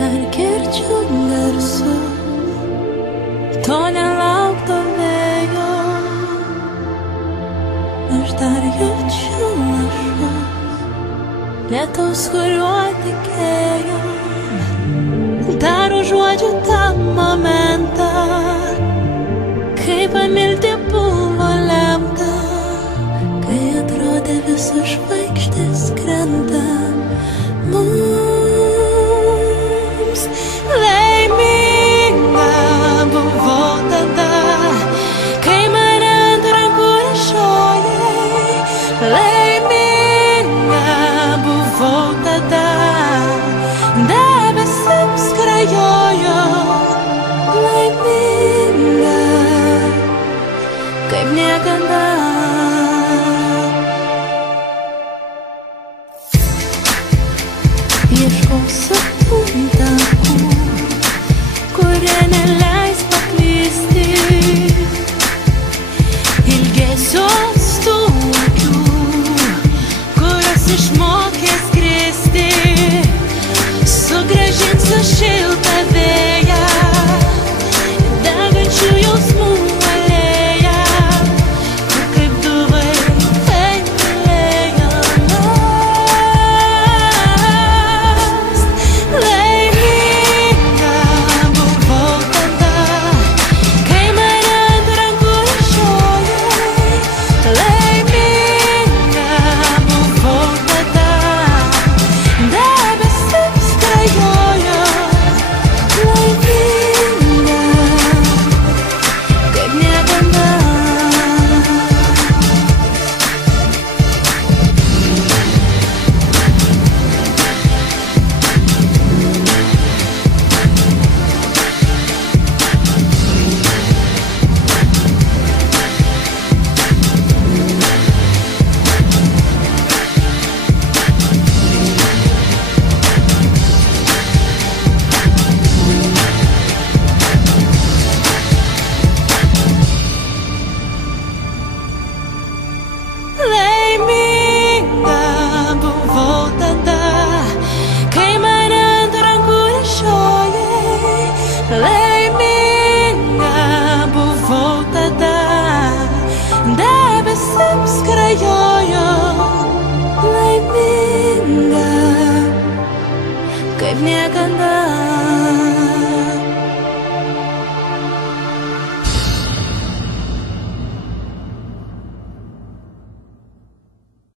dar girdžiu garsus to nelaukto vėjo, aš dar jaučiu lašus lietaus, kuriuo tikėjau, dar užuodžiu tą momentą, kai pamilti buvo lemta, kai atrodė visos žvaigždės krenta. Mums laiminga buvau tada, kai mane ant rankų nešiojai. Laiminga buvau tada, debesims skrajojo. Laiminga kaip niekada. Ieškosiu tų takų, kurie neleis paklysti, ilgesiuos tų akių, kurios išmokė skristi, sugrąžinsiu šiltą